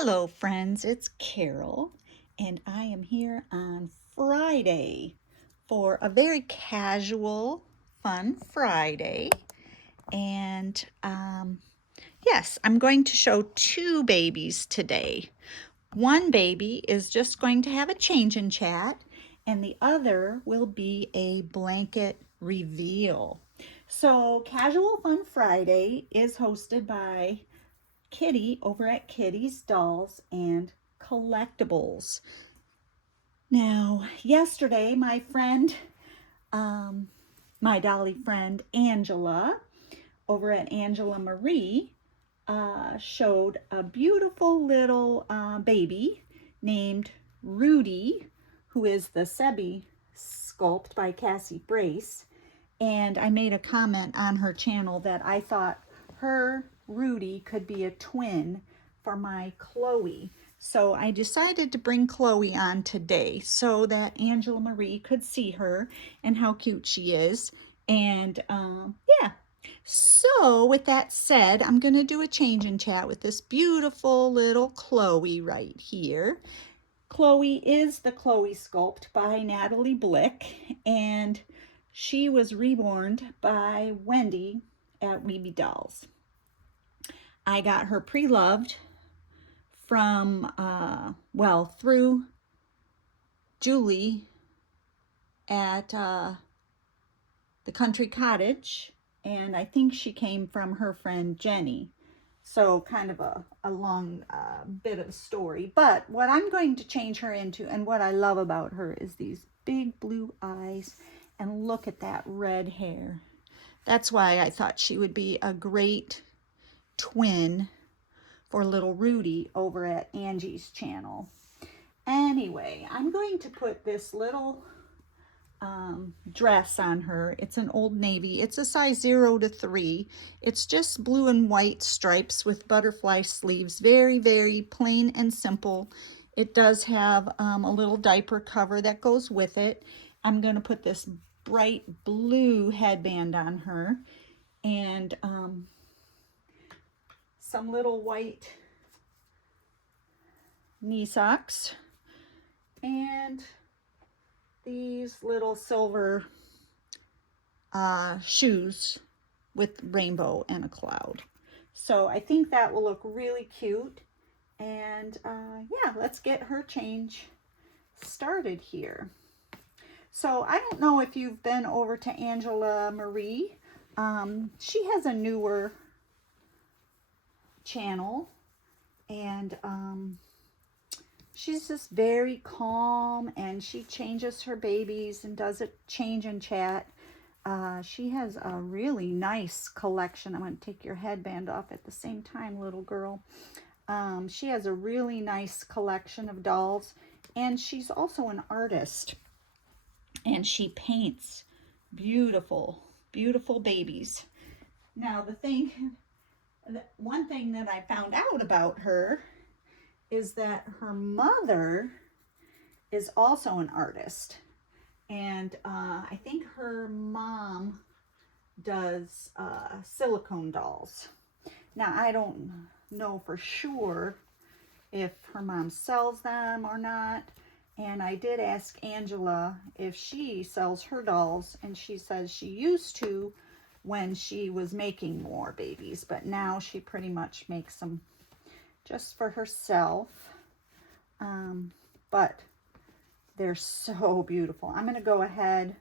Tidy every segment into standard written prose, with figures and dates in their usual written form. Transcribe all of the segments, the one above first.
Hello, friends. It's Carol, and I am here on Friday for a very casual, fun Friday. And yes, I'm going to show two babies today. One baby is just going to have a change in chat, and the other will be a blanket reveal. So, Casual Fun Friday is hosted by Kitty over at Kitty's Dolls and Collectibles. Now, yesterday, my friend, my dolly friend Angela over at Angela Marie showed a beautiful little baby named Rudy, who is the Sebi sculpt by Cassie Brace. And I made a comment on her channel that I thought her Rudy could be a twin for my Chloe. So I decided to bring Chloe on today so that Angela Marie could see her and how cute she is. And yeah, so with that said, I'm going to do a change in chat with this beautiful little Chloe right here. Chloe is the Chloe Sculpt by Natalie Blick, and she was reborn by Wendy at Weeby Dolls. I got her pre-loved from, through Julie at the Country Cottage, and I think she came from her friend Jenny. So kind of a long bit of a story. But what I'm going to change her into, and what I love about her, is these big blue eyes. And look at that red hair. That's why I thought she would be a great twin for little Rudy over at Angie's channel. Anyway, I'm going to put this little dress on her. It's an Old Navy. It's a size 0 to 3. It's just blue and white stripes with butterfly sleeves. Very, very plain and simple. It does have a little diaper cover that goes with it. I'm going to put this bright blue headband on her and some little white knee socks and these little silver shoes with rainbow and a cloud. So I think that will look really cute. And yeah, let's get her change started here. So I don't know if you've been over to Angela Marie. She has a newer channel, and she's just very calm, and she changes her babies and does a change in chat. She has a really nice collection. I'm going to take your headband off at the same time, little girl. She has a really nice collection of dolls, and she's also an artist, and she paints beautiful, beautiful babies. Now, one thing that I found out about her is that her mother is also an artist. And I think her mom does silicone dolls. Now, I don't know for sure if her mom sells them or not. And I did ask Angela if she sells her dolls, and she says she used to when she was making more babies, but now she pretty much makes them just for herself. But they're so beautiful. I'm going to go ahead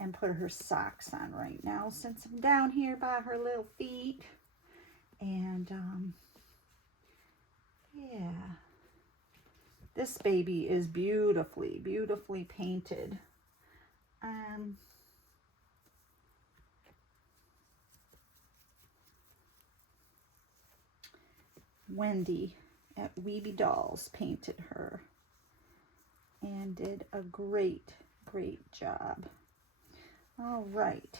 and put her socks on right now since I'm down here by her little feet. And yeah, this baby is beautifully, beautifully painted. Wendy at Weeby Dolls painted her and did a great, great job. All right.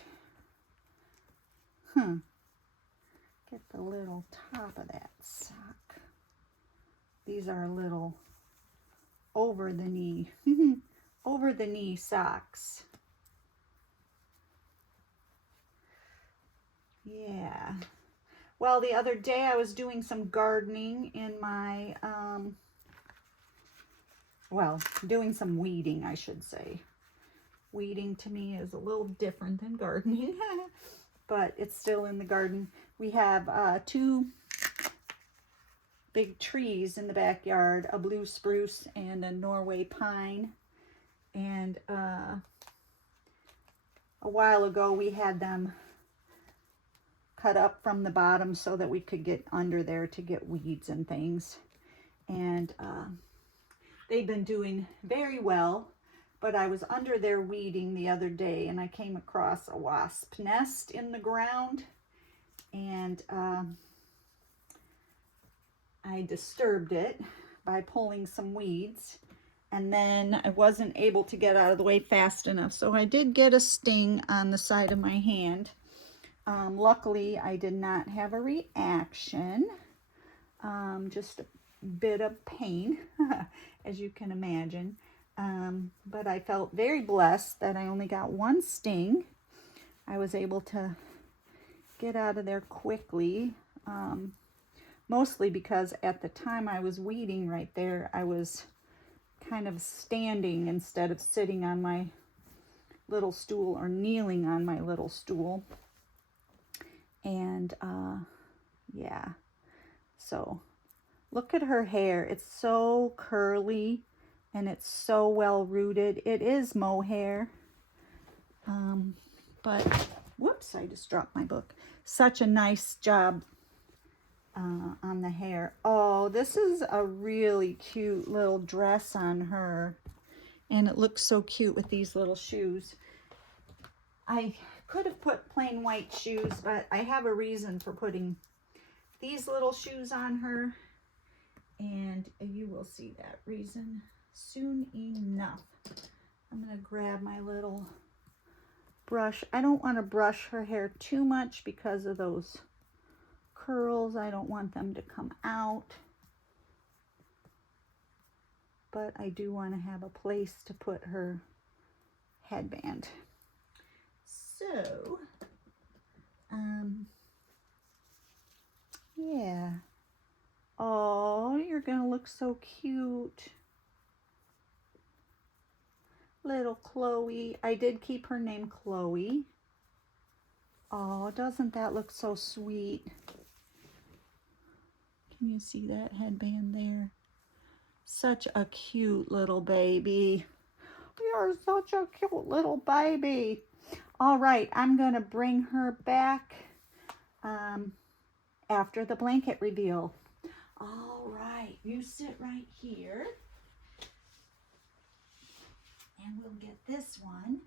Get the little top of that sock. These are little over the knee, over the knee socks. Yeah. Well, the other day I was doing some gardening in my, well, doing some weeding, I should say. Weeding to me is a little different than gardening, but it's still in the garden. We have 2 big trees in the backyard, a blue spruce and a Norway pine. And a while ago we had them cut up from the bottom so that we could get under there to get weeds and things. And they've been doing very well. But I was under there weeding the other day and I came across a wasp nest in the ground, and I disturbed it by pulling some weeds, and then I wasn't able to get out of the way fast enough. So I did get a sting on the side of my hand. Luckily, I did not have a reaction, just a bit of pain, as you can imagine. But I felt very blessed that I only got 1 sting. I was able to get out of there quickly, mostly because at the time I was weeding right there, I was kind of standing instead of sitting on my little stool or kneeling on my little stool. And yeah, so look at her hair. It's so curly. And it's so well rooted. It is mohair. But, whoops, I just dropped my book. Such a nice job on the hair. Oh, this is a really cute little dress on her. And it looks so cute with these little shoes. I could have put plain white shoes, but I have a reason for putting these little shoes on her. And you will see that reason soon enough. I'm going to grab my little brush. I don't want to brush her hair too much because of those curls. I don't want them to come out. But I do want to have a place to put her headband. So, yeah. Oh, you're going to look so cute. Little Chloe. I did keep her name Chloe. Oh, doesn't that look so sweet? Can you see that headband there? Such a cute little baby. You're such a cute little baby. All right, I'm going to bring her back after the blanket reveal. All right, you sit right here. And we'll get this one.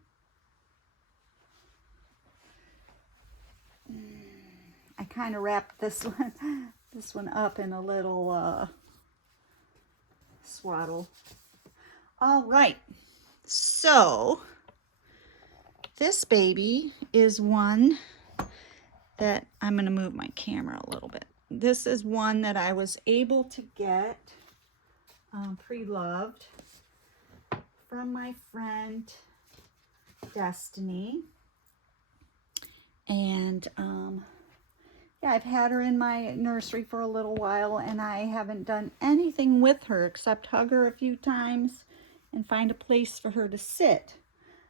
I kind of wrapped this one up in a little swaddle. All right, so this baby is one that I'm going to move my camera a little bit. This is one that I was able to get pre-loved from my friend Destiny. And yeah, I've had her in my nursery for a little while, and I haven't done anything with her except hug her a few times and find a place for her to sit.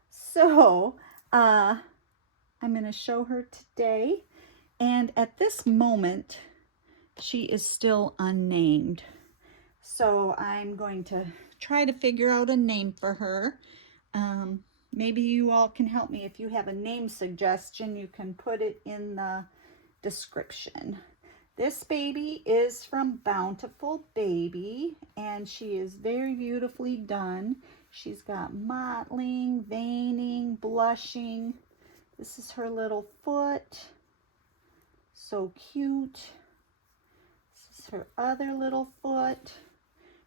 So I'm going to show her today, and at this moment she is still unnamed. So I'm going to try to figure out a name for her. Maybe you all can help me. If you have a name suggestion, you can put it in the description. This baby is from Bountiful Baby, and she is very beautifully done. She's got mottling, veining, blushing. This is her little foot. So cute. This is her other little foot.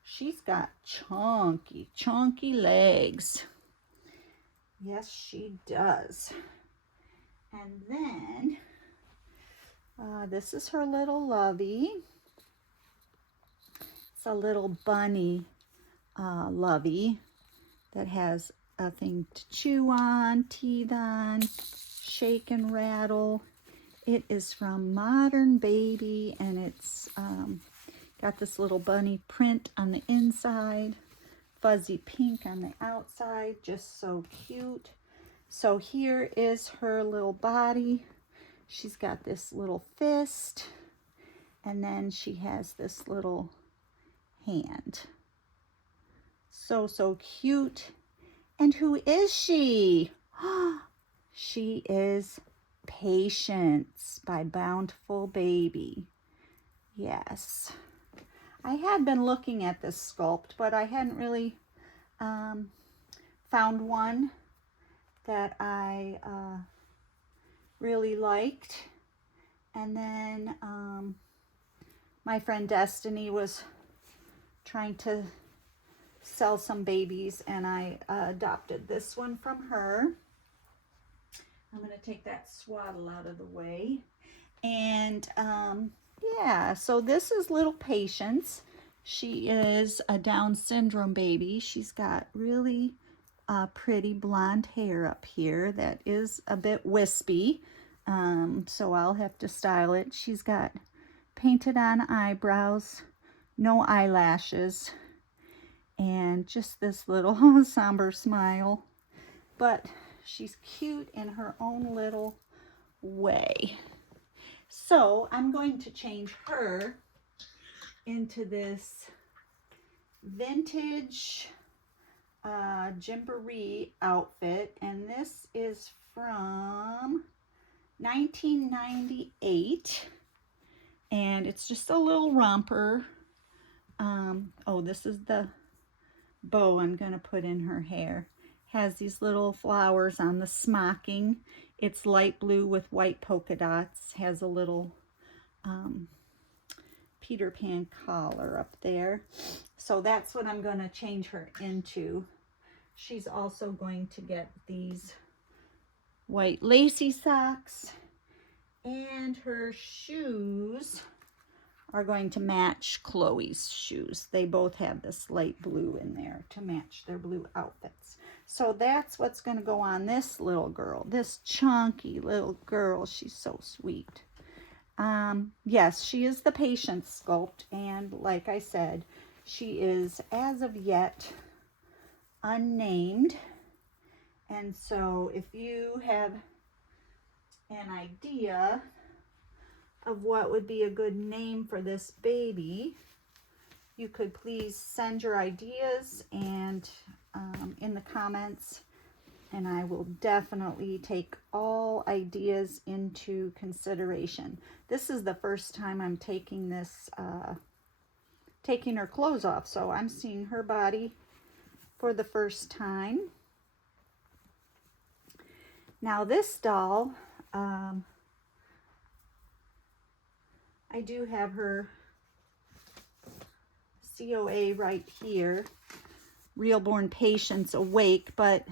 She's got chunky legs. Yes, she does. And then this is her little lovey. It's a little bunny lovey that has a thing to chew on, teeth on, shake and rattle. It is from Modern Baby, and it's got this little bunny print on the inside, fuzzy pink on the outside, just so cute. So here is her little body. She's got this little fist, and then she has this little hand. So, so cute. And who is she? She is Patience by Bountiful Baby. Yes. I had been looking at this sculpt, but I hadn't really found one that I really liked. And then my friend Destiny was trying to sell some babies, and I adopted this one from her. I'm going to take that swaddle out of the way. And yeah, so this is little Patience. She is a Down syndrome baby. She's got really pretty blonde hair up here that is a bit wispy. So I'll have to style it. She's got painted on eyebrows, no eyelashes, and just this little somber smile. But she's cute in her own little way. So I'm going to change her into this vintage Gymboree outfit, and this is from 1998, and it's just a little romper. Oh, this is the bow I'm going to put in her hair. Has these little flowers on the smocking. It's light blue with white polka dots. Has a little Peter Pan collar up there. So that's what I'm going to change her into. She's also going to get these white lacy socks, and her shoes are going to match Chloe's shoes. They both have this light blue in there to match their blue outfits. So that's what's going to go on this little girl, this chunky little girl. She's so sweet. Yes, she is the Patience sculpt, and like I said, she is as of yet unnamed. And so if you have an idea of what would be a good name for this baby, you could please send your ideas and in the comments, and I will definitely take all ideas into consideration. This is the first time I'm taking this, taking her clothes off, so I'm seeing her body for the first time. Now this doll, I do have her COA right here, Real Born Patience Awake, but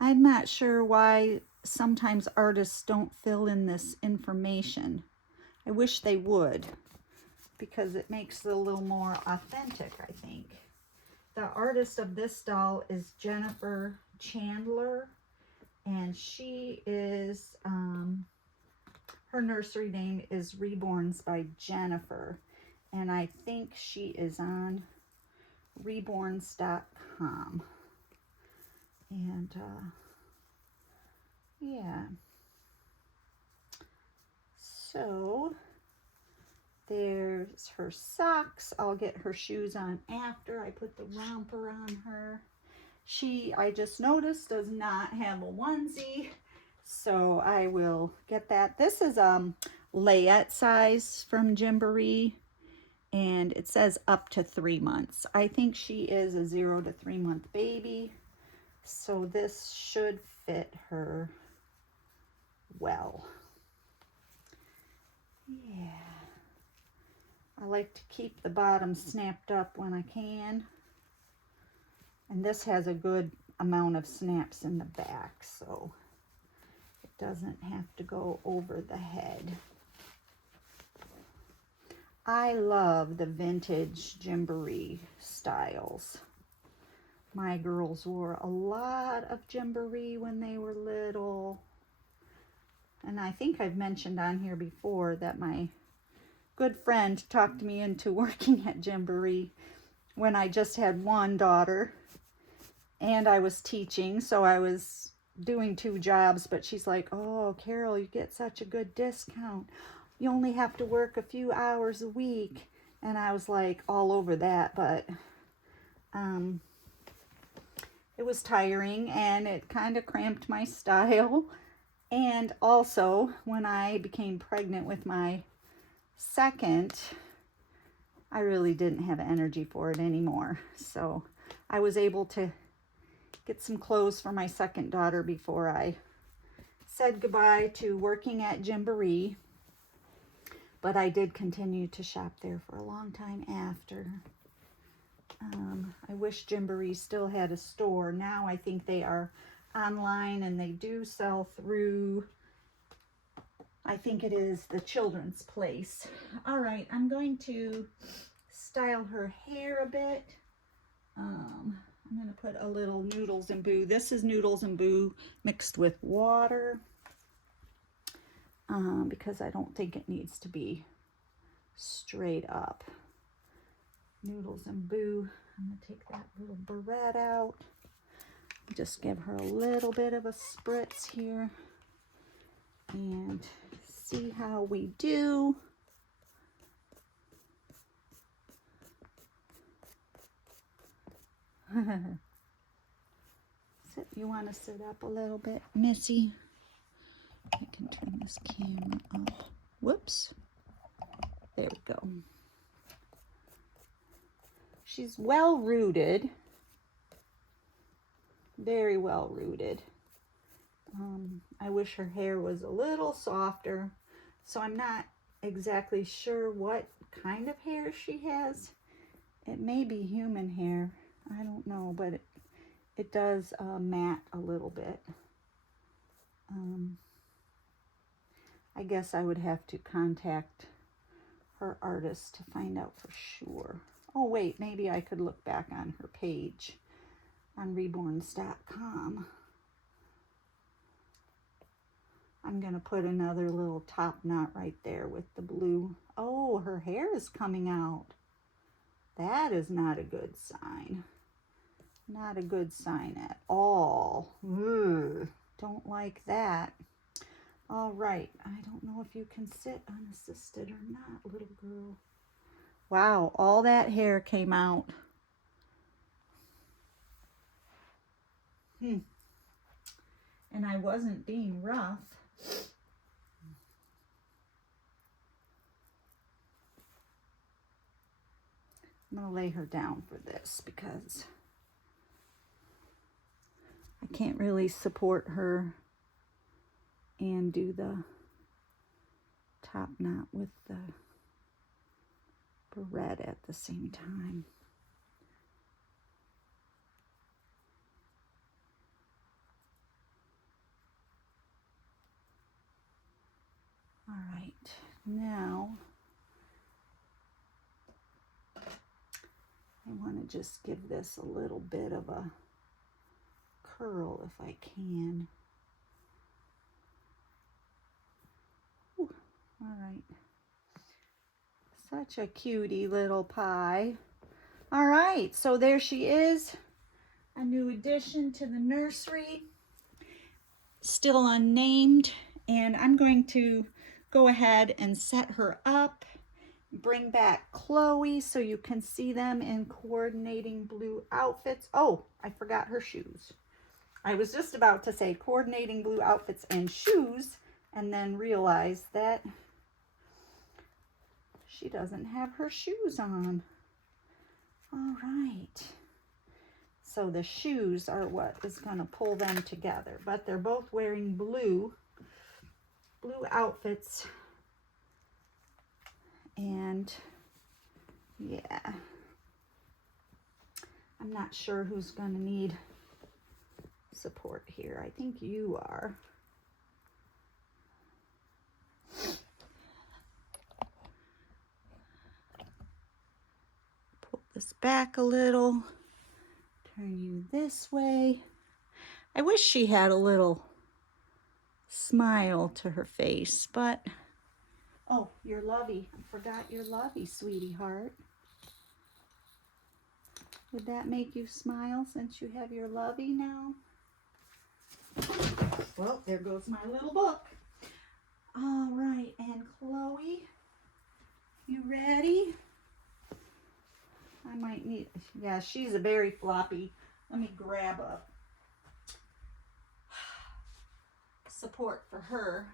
I'm not sure why sometimes artists don't fill in this information. I wish they would, because it makes it a little more authentic, I think. The artist of this doll is Jennifer Chandler, and she is, her nursery name is Reborns by Jennifer, and I think she is on reborns.com. And yeah, so there's her socks. I'll get her shoes on after I put the romper on her. She, I just noticed, does not have a onesie, so I will get that. This is layette size from Gymboree, and it says up to 3 months. I think she is a 0 to 3 month baby, so this should fit her well. Yeah, I like to keep the bottom snapped up when I can, and this has a good amount of snaps in the back, so it doesn't have to go over the head. I love the vintage Gymboree styles. My girls wore a lot of Gymboree when they were little. And I think I've mentioned on here before that my good friend talked me into working at Gymboree when I just had one daughter and I was teaching, so I was doing 2 jobs, but she's like, oh, Carol, you get such a good discount. You only have to work a few hours a week. And I was like all over that, but it was tiring and it kind of cramped my style. And also, when I became pregnant with my second, I really didn't have energy for it anymore. So I was able to get some clothes for my second daughter before I said goodbye to working at Gymboree. But I did continue to shop there for a long time after. I wish Gymboree still had a store. Now I think they are online and they do sell through, I think it is the Children's Place. All right, I'm going to style her hair a bit. I'm going to put a little Noodles and Boo. This is Noodles and Boo mixed with water because I don't think it needs to be straight up. Noodles and Boo. I'm going to take that little barrette out. Just give her a little bit of a spritz here and see how we do. You want to sit up a little bit, Missy? I can turn this camera off. Whoops. There we go. She's well rooted. Very well rooted. I wish her hair was a little softer. So I'm not exactly sure what kind of hair she has. It may be human hair. I don't know, but it does matte a little bit. I guess I would have to contact her artist to find out for sure. Oh wait, maybe I could look back on her page on reborns.com. I'm gonna put another little top knot right there with the blue. Oh, her hair is coming out. That is not a good sign. Not a good sign at all. Ugh, don't like that. All right, I don't know if you can sit unassisted or not, little girl. Wow, all that hair came out. And I wasn't being rough. I'm gonna lay her down for this because I can't really support her and do the top knot with the barrette at the same time. All right, now I want to just give this a little bit of a curl if I can. Ooh, all right. Such a cutie little pie. All right, so there she is. A new addition to the nursery. Still unnamed. And I'm going to go ahead and set her up. Bring back Chloe so you can see them in coordinating blue outfits. Oh, I forgot her shoes. I was just about to say coordinating blue outfits and shoes, and then realized that she doesn't have her shoes on. All right. So the shoes are what is going to pull them together, but they're both wearing blue outfits. And yeah, I'm not sure who's going to need support here. I think you are. Pull this back a little. Turn you this way. I wish she had a little smile to her face, but oh, your lovey. I forgot your lovey, sweetie heart. Would that make you smile since you have your lovey now? Well, there goes my little book. All right, and Chloe, you ready? I might need, yeah, she's a very floppy. Let me grab a support for her.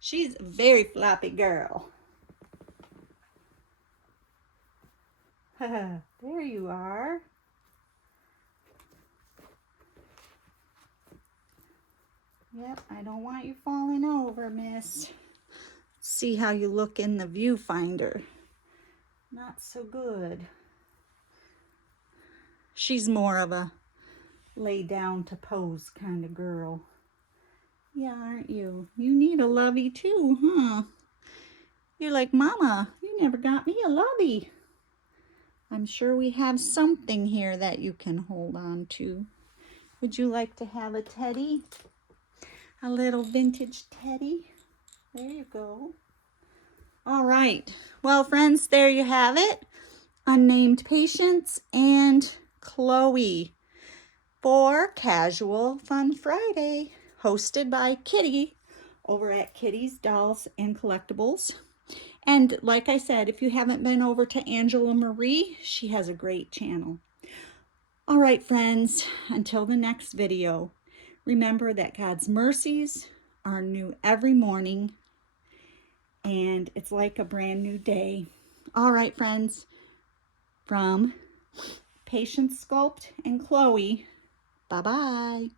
She's a very floppy girl. There you are. Yep, I don't want you falling over, miss. See how you look in the viewfinder. Not so good. She's more of a lay down to pose kind of girl. Yeah, aren't you? You need a lovey too, huh? You're like, Mama, you never got me a lovey. I'm sure we have something here that you can hold on to. Would you like to have a teddy? A little vintage teddy? There you go. All right. Well, friends, there you have it. Unnamed Patience and Chloe for Casual Fun Friday, hosted by Kitty over at Kitty's Dolls and Collectibles. And like I said, if you haven't been over to Angela Marie, she has a great channel. All right, friends, until the next video, remember that God's mercies are new every morning, and it's like a brand new day. All right, friends, from Patience Sculpt and Chloe, bye-bye.